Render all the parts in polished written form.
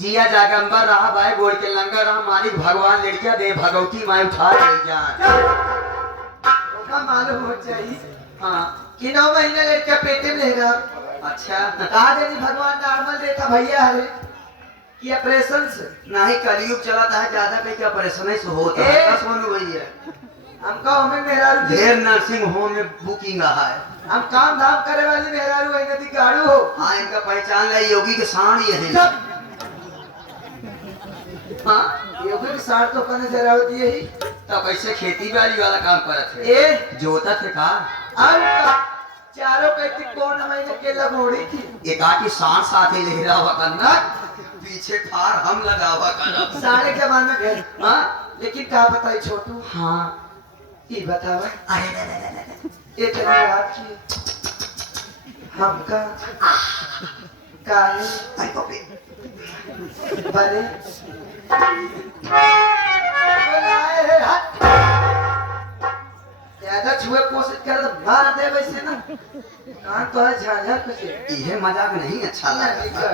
जिया जागंबर रहा भाई गोड़ के लंगर रहा मालिक भगवान लड़किया दे भगवती माई उठा ले जान। ओका मालूम हो चाहिए हाँ कि 9 महीने लड़का पेटे में रह। अच्छा कहा देनी भगवान नॉर्मल देखा भैया हरे कि ऑपरेशन से नहीं कलयुग चलाता है ज्यादा कहीं ऑपरेशन से होता है ए! बस होने वही है। हमका हमें मेहरारू ढेर नर्सिंग होम में बुकिंग रहा है। हम काम धाम करे वाली मेहरारू है नदी गाड़ू हो। हाँ इनका पहचान है योगी के साड़ी है। सब हाँ योगी की साड़ तो करने जरा होती है ही। तो कैसे खेती बाड़ी वाला काम करते थे ए जोता थे का अब चारों कहती कौन महीने के लगोड़ी थी एक आटी सांड साथे ले रहा हुआ करना पीछे ठार हम लगा हुआ करना। साढ़े जमाने गए हाँ लेकिन क्या बताई छोटू हाँ ये बतावा अरे ये तेरी रात की हमका काहे अरे बाप रे बने बोलाए रे हट ज्यादा छुए कोशिश कर तो मार दे वैसे ना कान तो है झाझा कुछ ये मजाक नहीं अच्छा लगा।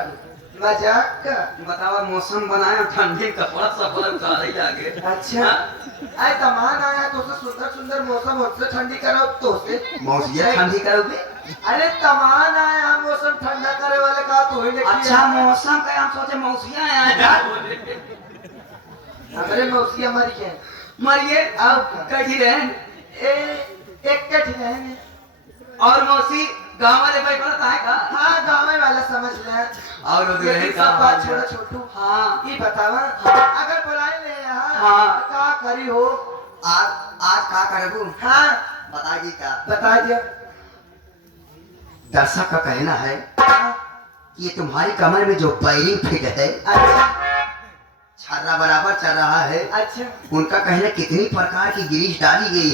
मजाक का बतावा मौसम बनाया ठंडी कपड़ा सफर उतार ही आगे। अच्छा आए तमान आया तो उससे सुंदर सुंदर मौसम उससे ठंडी करो तो से मौसिया ठंडी करोगे। अरे तमान आया मौसम ठंडा करे वाले का तू ही देखी अच्छा मौसम का हम सोचे मौसिया आया हमारे मौसी हमारी है मरिए अब कठी रहन ए एक कठ है और मौसी गाँव वाले भाई पता है का हाँ गाँव वाला समझ ले और वो लेकिन का सब बात छोड़ा छोटू हाँ ये बतावा अगर बुलाए ले यहाँ हाँ। तो का करी हो आज आज का करबू हाँ बताइए का बता दिया दर्शक का कहना है हाँ, कि ये तुम्हारी कमर में जो बैरिंग फिट है अच्छा छर्रा बराबर चल रहा है अच्छा उनका कहना कितनी प्रकार की ग्रीस डाली गई